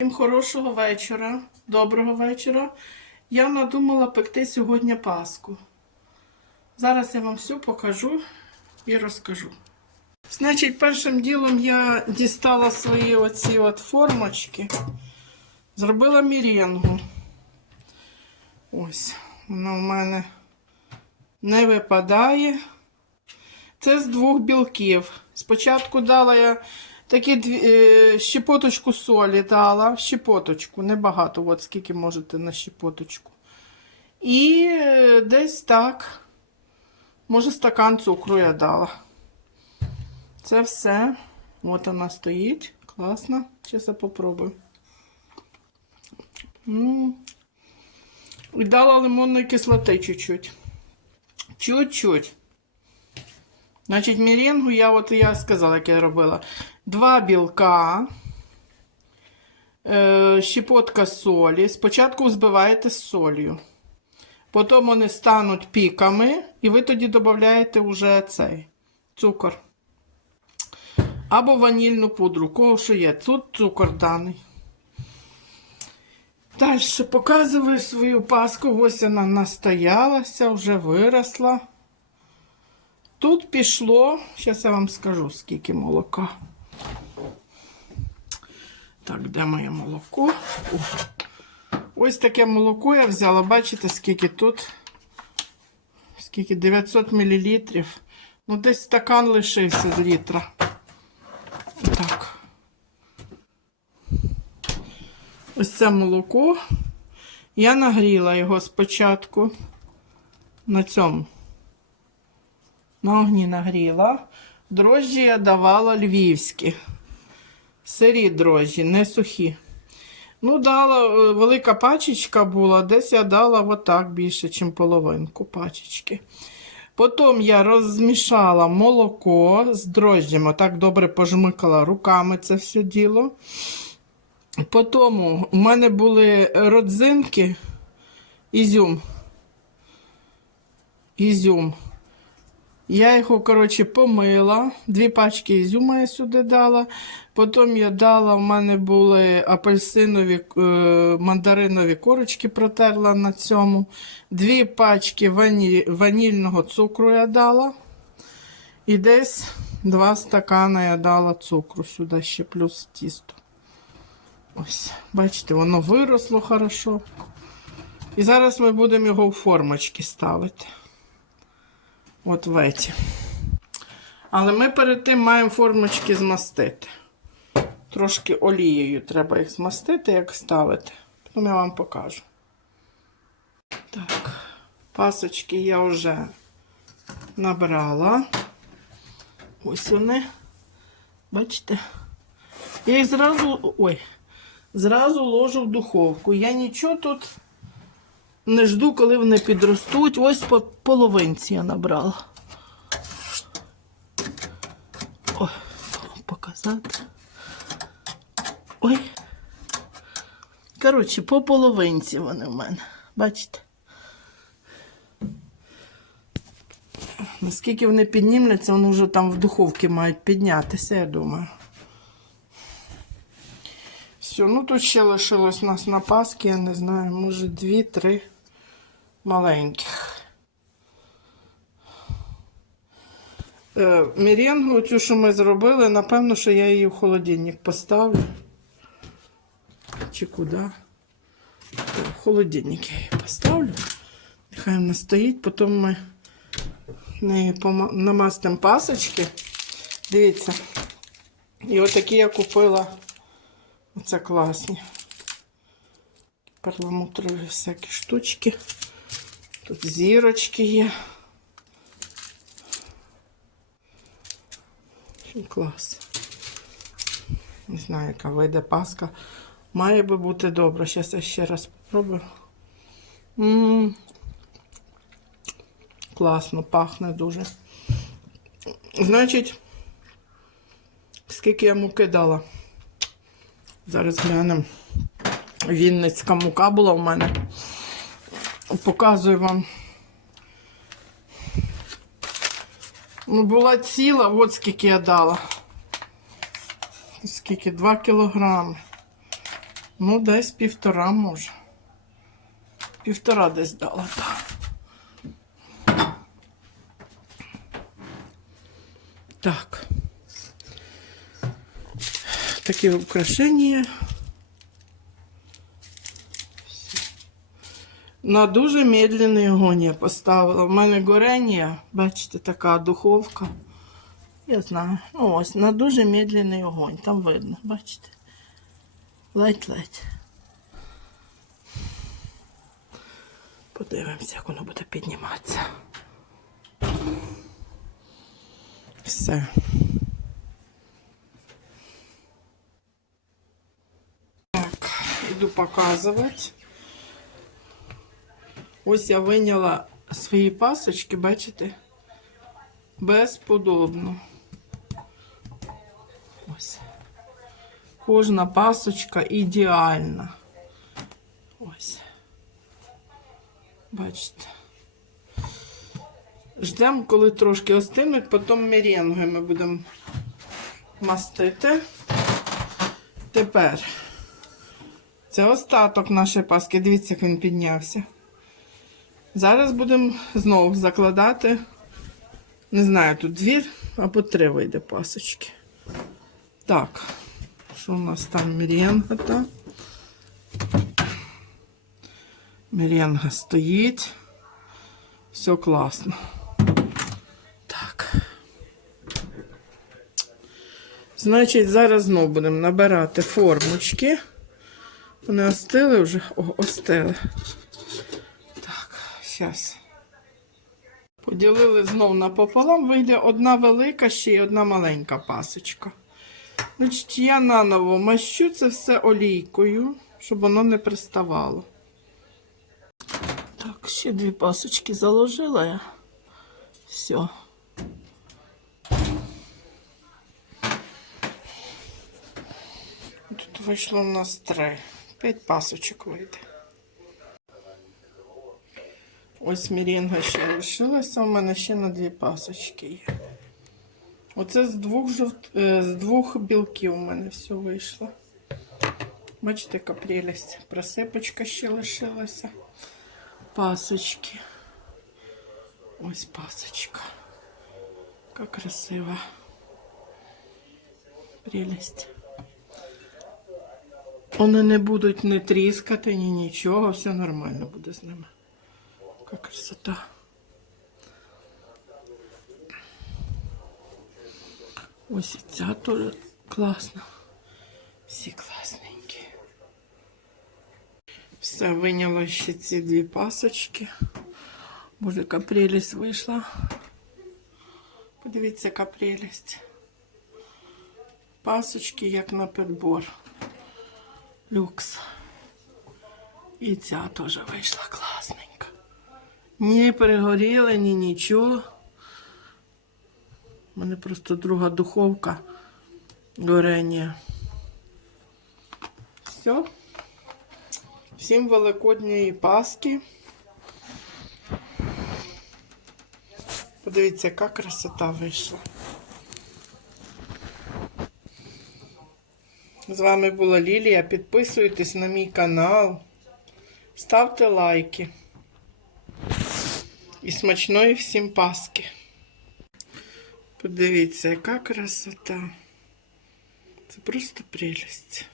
Всім хорошого вечора, доброго вечора. Я надумала пекти сьогодні паску. Зараз я вам все покажу і розкажу. Значить, першим ділом я дістала свої оці от формочки, зробила мірінгу. Ось, вона у мене не випадає. Це з двох білків. Спочатку дала я такі дві, е, щепоточку солі дала, щепоточку, небагато, от скільки можете на щепоточку. І е, десь так, може, стакан цукру я дала. Це все. От вона стоїть. Класно. Зараз я попробую. М. І дала лимонної кислоти чуть-чуть. Чуть-чуть. Значить, меренгу я от я сказала, як я робила. Два білка, е, щепотка солі. Спочатку збиваєте з солью. Потім вони стануть піками, і ви тоді додаєте вже цей цукор. Або ванільну пудру, кого що є. Тут цукор даний. Далі показую свою паску. Ось вона настоялася, вже виросла. Тут пішло, зараз я вам скажу, скільки молока. Так, де моє молоко? О. Ось таке молоко я взяла. Бачите, скільки тут? Скільки? 900 мл. Ну, десь стакан лишився з літра. Так. Ось це молоко. Я нагріла його спочатку на цьому. На огні нагріла. Дрожжі я давала львівські. Сирі дрожжі, не сухі. Ну, дала, е, велика пачечка була, десь я дала отак більше, ніж половинку пачечки. Потім я розмішала молоко з дрожжями, так добре пожмикала руками це все діло. Потім у мене були родзинки, ізюм. Ізюм. Я його, коротше, помила. Дві пачки ізюма я сюди дала. Потім я дала, в мене були апельсинові, е, мандаринові корочки протерла на цьому. Дві пачки вані, ванільного цукру я дала. І десь два стакани я дала цукру сюди ще плюс тісто. Ось, бачите, воно виросло хорошо. І зараз ми будемо його в формочки ставити. От в еті. Але ми перед тим маємо формочки змастити. Трошки олією треба їх змастити, як ставити. Потім я вам покажу. Так, пасочки я вже набрала. Ось вони. Бачите? Я їх зразу. Ой, зразу ложу в духовку. Я нічого тут не жду, коли вони підростуть. Ось по половинці я набрала. Ой, показати. Ой. Коротше, по половинці вони в мене. Бачите? Наскільки вони піднімляться, вони вже там в духовці мають піднятися, я думаю. Все, ну тут ще лишилось у нас на Пасхи, я не знаю, може дві-три маленьких. Е, Мірінгу, цю, що ми зробили, напевно, що я її в холодильник поставлю. Чи куди? В холодильник я її поставлю. Нехай вона стоїть, потім ми нею намастимо пасочки. Дивіться. І отакі я купила. Оце класні. Перламутрові всякі штучки. Тут зірочки є. Клас. Не знаю, яка вийде паска. Має би бути добре. Зараз я ще раз спробую. Класно, пахне дуже. Значить, скільки я муки дала? Зараз глянемо. Вінницька мука була в мене. Показую вам. Ну, була ціла, от скільки я дала. Скільки? 2 кілограми. Ну, десь півтора може. Півтора десь дала, так. Так. Такі украшення. На дуже медленний огонь я поставила. У мене горення, бачите, така духовка. Я знаю. Ну ось, на дуже медленний огонь. Там видно, бачите? Ледь-ледь. Подивимося, як воно буде підніматися. Все. Так, іду показувати. Ось я виняла свої пасочки, бачите? Безподобно. Ось. Кожна пасочка ідеальна. Ось. Бачите. Ждемо, коли трошки остинуть, потім меренги ми будемо мастити. Тепер це остаток нашої паски. Дивіться, як він піднявся. Зараз будемо знову закладати. Не знаю, тут дві або три вийде пасочки. Так, що у нас там меренга та? Меренга стоїть. Все класно. Так. Значить, зараз знову будемо набирати формочки. Вони остили вже? О, остили. Зараз. Поділили знов напополам, вийде одна велика ще й одна маленька пасочка. Значить, я наново мащу це все олійкою, щоб воно не приставало. Так, ще дві пасочки заложила я. Все. Тут вийшло у нас три. П'ять пасочок вийде. Ось мірінга ще лишилася, у мене ще на дві пасочки є. Оце з двох жовт... е, з двох білків у мене все вийшло. Бачите, яка прелість. Просипочка ще лишилася. Пасочки. Ось пасочка. Яка красива. Прелість. Вони не будуть не тріскати, ні нічого, все нормально буде з ними. Яка красота. Ось і ця теж класна. Всі класненькі. Все, виняла ще ці дві пасочки. Боже, яка прелість вийшла. Подивіться, яка прелість. Пасочки, як на підбор. Люкс. І ця теж вийшла класненька. Ні перегоріли, ні нічого. У мене просто друга духовка горення. Все. Всім великодньої Пасхи. Подивіться, яка красота вийшла. З вами була Лілія. Підписуйтесь на мій канал, ставте лайки. І смачної всім Пасхи. Подивіться, яка красота. Це просто прелість.